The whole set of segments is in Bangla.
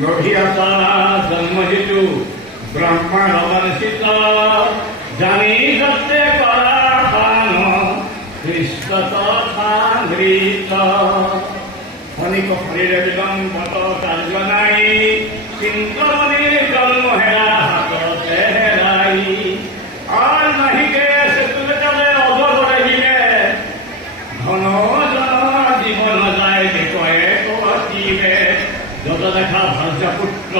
গভীরতা জন্মহেতু ব্রহ্মাণ্ড বঞ্চিত জানি সত্যে করা পান কৃষ্ণ তথামৃত ক্ষণিক শরীরে বিলম্বত কার্য নাই চিন্তনের জন্ম হেরা হাততে হেরাই আর নাহিকে সেতুলে চলে অজরে দিলে ধন জীবন যায় বিষয়ে কটিবে যত দেখা ভার্যপুত্র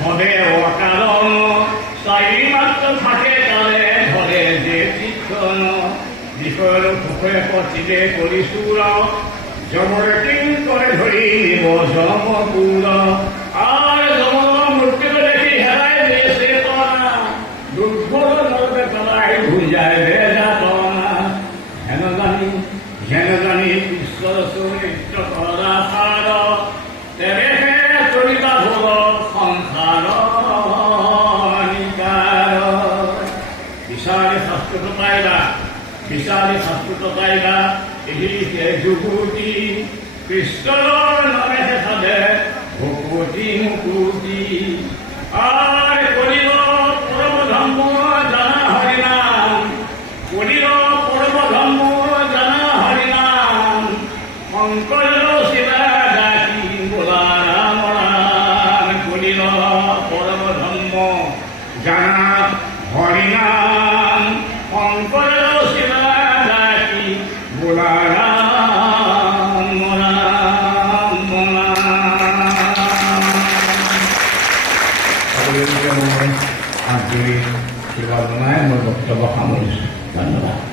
হবে অকারণ তাই মাত্র থাকে তালে ধরে যে শিক্ষণ বিষয়ের সুখে পচিলে করিসুর জমরে টিং করে ধরি নিব জমপুর আর জম মূর্তির দেখি হেরায় দেশে তনা দুর্ভোগ নরকে তলায় ভুজায় বেজাতনা হেন জানি ঈশ্বর সুনিত্য করা সার তেরে চলিতা ভোগ সংসার বিশালে সংস্কৃত পাইবা এই যে যুগুটি কৃষ্ণর নামে সাধে ভকুতি মুকুতি আর করিল পরম ধর্ম জানা হরিনাম করিল পরম ধর্ম জানা হরিনাম শঙ্কর শিলা ডাকি বোলা রাম রাম করিল পরম ধর্ম জানা হরিনাম শঙ্কর শিলা ডাকি বোলা রাম রাম আন্তরিক সেবা জানায় আমার বক্তব্য সামরিক ধন্যবাদ।